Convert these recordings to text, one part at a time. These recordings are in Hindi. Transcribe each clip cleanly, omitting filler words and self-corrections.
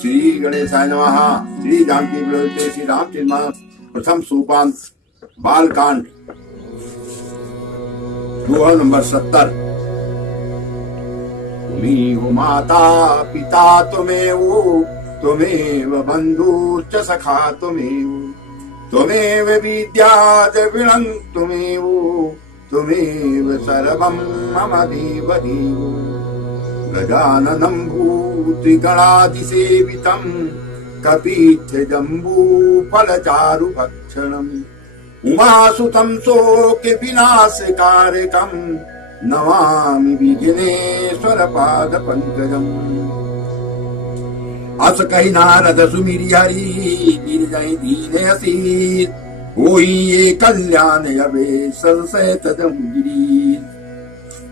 श्री गणेशाय नमः। श्री जानकी प्रवृत्ते श्री रामचंद्र प्रथम सोपान बालकांड दोहा नंबर 70। तुम्हें माता पिता तुमेव बंधुश्च सखा तुमेव विद्या द्रविणं तुमेव सर्वं मम देव गजाननं भूतिगणादिसेवितं कपीथ्यजम्बूफलचारुभक्षणम् उमासुतं शोकविनाशकारकं नमामि विघ्नेश्वर पादपङ्कजम्। अस कहि नारद सुमिरि हरि गिरिजहि दीने असीर होई ये कल्याण अबे संशय तदमुगिरी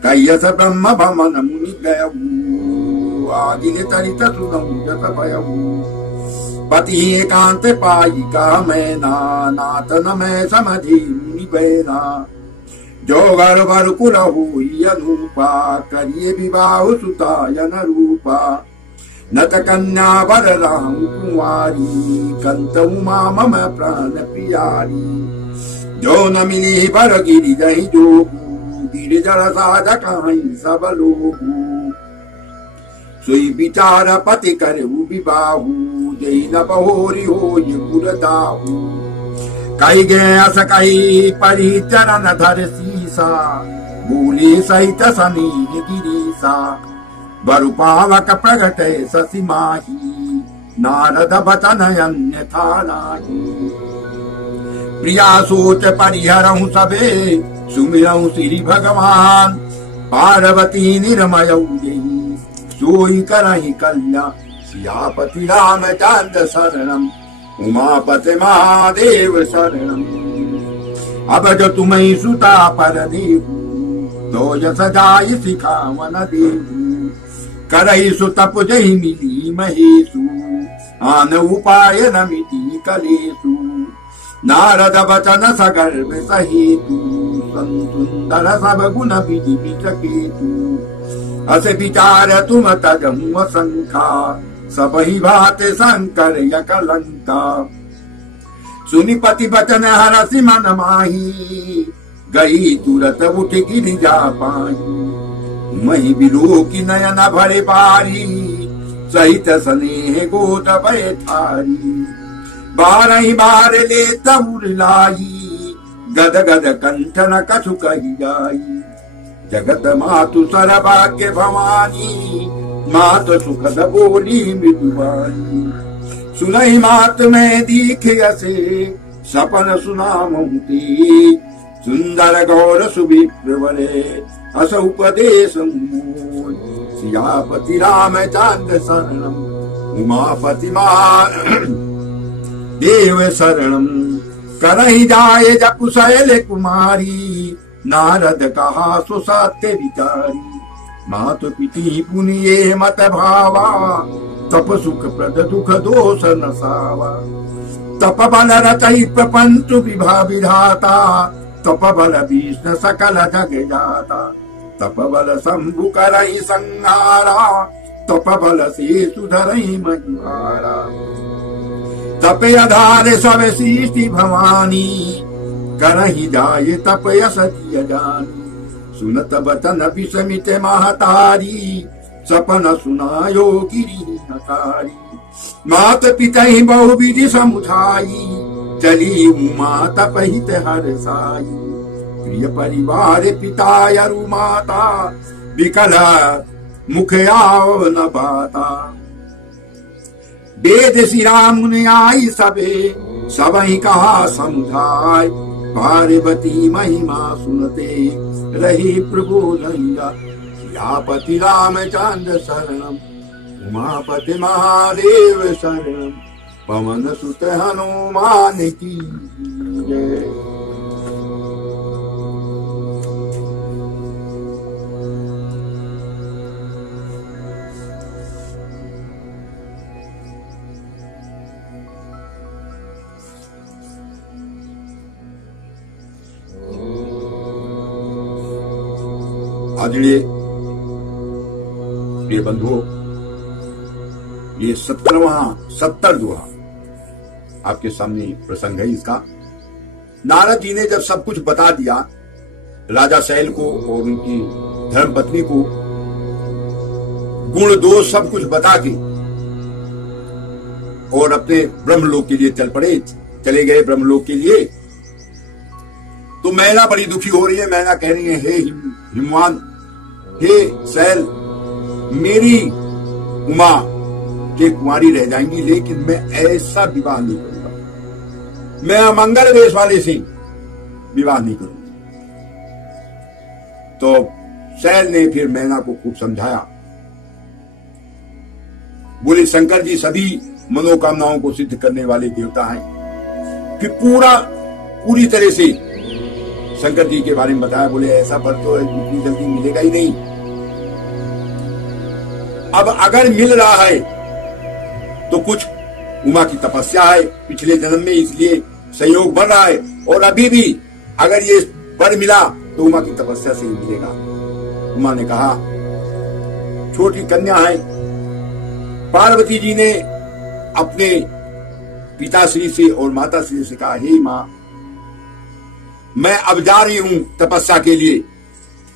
कैयस ब्रह्म भमन मुनि गयऊ आदिन तरित सुनऊ जस भयऊ पति एकांत पायिका मैं नाथ न मैं समझी मुनि बैना जो गर वर कुल हुई अनुपा करिए विवाह सुतायन रूपा नत कन्या वर राम कुंवारी कंत उमा मम प्राण प्रियारी जो न मिली बर गिरि जहि जोगू गिरि जल साधक सब लोगू सोई विचार पति करहु विबाहु जय न बहोरी हो पुरदाहु कही गए अस कही परी चरण धर सीसा भूली सहित सनी गिरीसा बरु पावक प्रगट शशि माही नारद बचन अन्यथा नाही प्रिया सोच परिहरहु सबे सुमिरहु श्री भगवान पार्वती निर्मय सोई करहि कल्याण सियापति रामचंद्र शरणम उमापति महादेव शरणम। अब जो तुम्हें सुता पर देहु तो यस जाय सिखावन देहु करहि सुतप जहि मिली महेशु आन उपाय न मिटी कलेशु नारद बचन सगर्भ सहेतु सुंदर सब गुण विधि विचकेतु अस विचार तुम तजमु असंखा सब ही भात शंकर यकलंका सुनि पति बचन हरसि मन माही गई तुरत उठ गिरि जा पाई मही बिलो की नयन भरे बारी सहित स्नेह गोद भय थारी बारही बार ले तबुर लाई गद गद कंठन कछु कही जाई जगत मातु सरभाग्य भवानी मात सुखद बोली मृदुवानी सुनहि मात में दीख असे सपन सुनामते सुंदर गौर सुविप्र बले अस उपदेश सियापति रामचंद्र शरणम उमापति महादेव शरणम करहि जाय जपु शैल कुमारी नारद कहा सो सत्य विचारी मातु पिति पुनिये मत भावा तप सुख प्रद दुख दोष नसावा तप बल रचि प्रपंच विभा विधाता तप बल विष्णु सकल जग जाता तप बल शंभु करहि संहारा तप बल से सुधरहि मजुहारा तप आधार सब सृष्टि भवानी करहि जाय तप यश दिय जानी सुनत बचन विषमित महतारी सपन सुनायो गिरि हकारी मात पिता बहु विधि समुझाई चली उमा तपहित हर साई प्रिय परिवार पिता अरु माता विकल मुख आव न बाता वेद श्री राम ने आई सबे सबहि कहा समुझाय पार्वती महिमा सुनते रही प्रभु नैया सियापति रामचंद्र शरणम उमापति महादेव शरणम पवन सुत हनुमान की जय। आदरणीय प्रिय बंधुओं, ये 70 दोहा आपके सामने प्रसंग है इसका। नारद जी ने जब सब कुछ बता दिया राजा शैल को और उनकी धर्मपत्नी को, गुण दोष सब कुछ बता के, और अपने ब्रह्मलोक के लिए चले गए ब्रह्मलोक के लिए। तो मैना बड़ी दुखी हो रही है। मैना कह रही है, हे हिमवान, हे शैल, मेरी उमा के कुंवारी रह जाएंगी, लेकिन मैं ऐसा विवाह नहीं करूंगा, मैं अमंगल देश वाले से विवाह नहीं करूंगा। तो शैल ने फिर मैना को खूब समझाया। बोले, शंकर जी सभी मनोकामनाओं को सिद्ध करने वाले देवता हैं। फिर पूरी तरह से शंकर जी के बारे में बताया। बोले, ऐसा वर तो इतनी जल्दी मिलेगा ही नहीं, अब अगर मिल रहा है तो कुछ उमा की तपस्या है पिछले जन्म में, इसलिए संयोग बन रहा है, और अभी भी अगर ये वर मिला तो उमा की तपस्या से ही मिलेगा। उमा ने कहा, छोटी कन्या है। पार्वती जी ने अपने पिताश्री से और माताश्री से कहा, हे मां, मैं अब जा रही हूं तपस्या के लिए,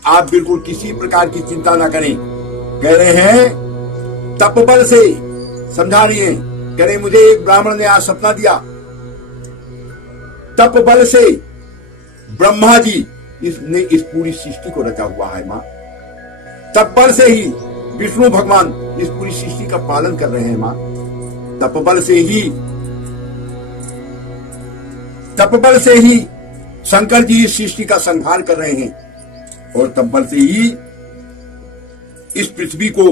आप बिल्कुल किसी प्रकार की चिंता ना करें। कह रहे हैं तपबल से, समझा रही है, कह रहे मुझे एक ब्राह्मण ने आज सपना दिया, तपबल से ब्रह्मा जी ने इस पूरी सृष्टि को रचा हुआ है मां। तपबल से ही विष्णु भगवान इस पूरी सृष्टि का पालन कर रहे हैं मां। तपबल से ही शंकर जी इस सृष्टि का संहार कर रहे हैं, और तपबल से ही इस पृथ्वी को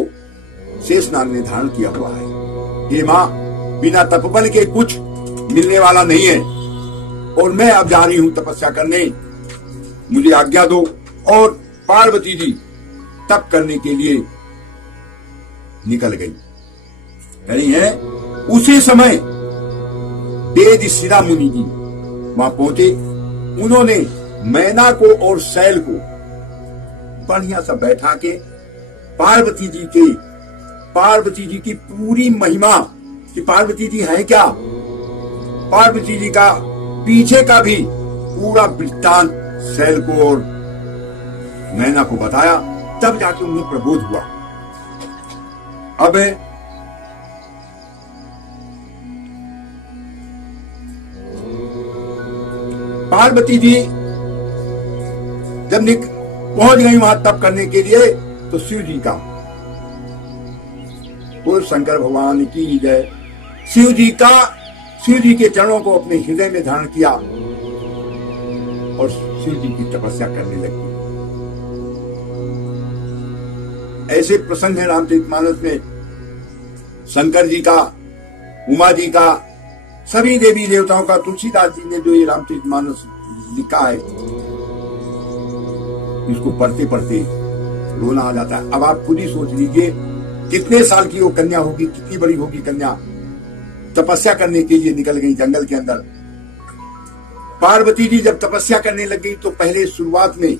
शेषनाग ने धारण किया हुआ है। हे मां, बिना तपबल के कुछ मिलने वाला नहीं है, और मैं अब जा रही हूं तपस्या करने, मुझे आज्ञा दो। और पार्वती जी तप करने के लिए निकल गई। कह रही है, उसी समय वेद शिरा मुनि जी वहां पहुंचे। उन्होंने मैना को और शैल को बढ़िया सा बैठा के पार्वती जी की पूरी महिमा कि पार्वती जी है क्या, पार्वती जी का पीछे का भी पूरा वृत्तांत शैल को और मैना को बताया। तब जाके उन्हें प्रबोध हुआ। अब पार्वती जी जब पहुंच गई वहां तप करने के लिए, तो शिव शंकर भगवान की जय। शिव जी के चरणों को अपने हृदय में धारण किया और शिव जी की तपस्या करने लगी। ऐसे प्रसंग है रामचरितमानस में, शंकर जी का, उमा जी का, सभी देवी देवताओं का। तुलसीदास जी ने जो ये रामचरितमानस लिखा है, इसको पढ़ते पढ़ते रोना आ जाता है। अब आप खुद ही सोच लीजिए कितने साल की वो कन्या होगी, कितनी बड़ी होगी कन्या। तपस्या करने के लिए निकल गई जंगल के अंदर। पार्वती जी जब तपस्या करने लग गई तो पहले शुरुआत में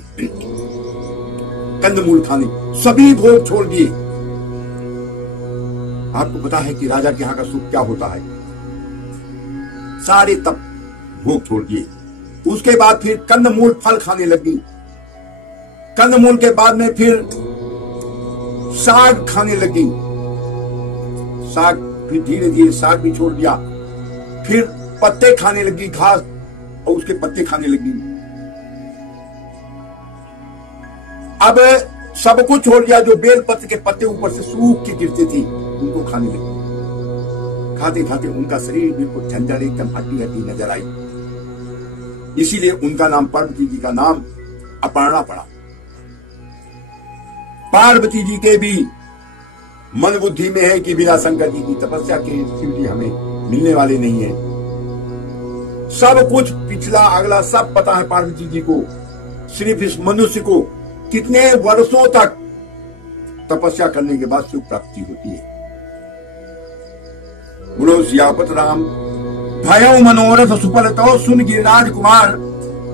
कंदमूल खाने, सभी भोग छोड़ दिए। आपको पता है कि राजा के यहाँ का सुख क्या होता है, सारे तप भोग छोड़ दिए। उसके बाद फिर कंदमूल फल खाने लगी। कंदमूल के बाद में फिर साग खाने लगी। साग फिर धीरे धीरे साग भी छोड़ दिया। फिर पत्ते खाने लगी, घास और उसके पत्ते खाने लगी। अब सब कुछ छोड़ दिया। जो बेलपत्र के पत्ते ऊपर से सूख के गिरते थे उनको खाने लगी। खाते खाते उनका शरीर बिल्कुल झंझर, एकदम हड्डी हड्डी नजर आई। इसीलिए उनका नाम, पार्वती जी का नाम अपर्णा पड़ा। पार्वती जी के भी मन बुद्धि में है कि बिना शंकर जी की तपस्या के शिव जी हमें मिलने वाले नहीं है। सब कुछ पिछला अगला सब पता है पार्वती जी को। सिर्फ इस मनुष्य को कितने वर्षों तक तपस्या करने के बाद सुख प्राप्ति होती है। बोलो सियापत राम। भयउ मनोरथ सुफलतो सुन गिरिराज कुमार,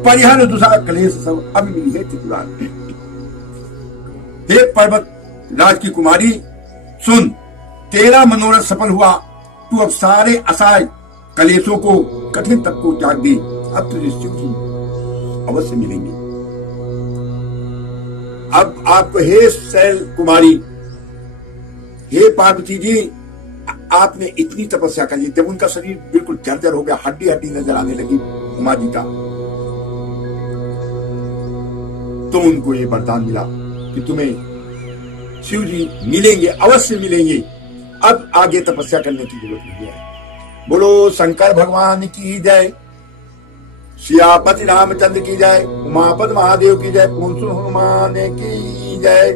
परिहर दुसा कलेश सब अब मिली है त्रिपुरार। हे पर्वत राज की कुमारी, सुन, तेरा मनोरथ सफल हुआ, तू अब सारे असहाय कलेशों को, कठिन तप को त्याग दे। अब तुझे शिव जी अवश्य मिलेंगे। अब आपको, हे शैल कुमारी, हे पार्वती जी, आपने इतनी तपस्या कर ली। जब उनका शरीर बिल्कुल जर्जर हो गया, हड्डी हड्डी नजर आने लगी उमा जी का, तो उनको ये वरदान मिला कि तुम्हें शिव जी मिलेंगे, अवश्य मिलेंगे। अब आगे तपस्या करने की जरूरत नहीं है। बोलो शंकर भगवान की जय, सियापति रामचंद्र की जय, उमापति महादेव की जय, पूर्ण हनुमान की जय।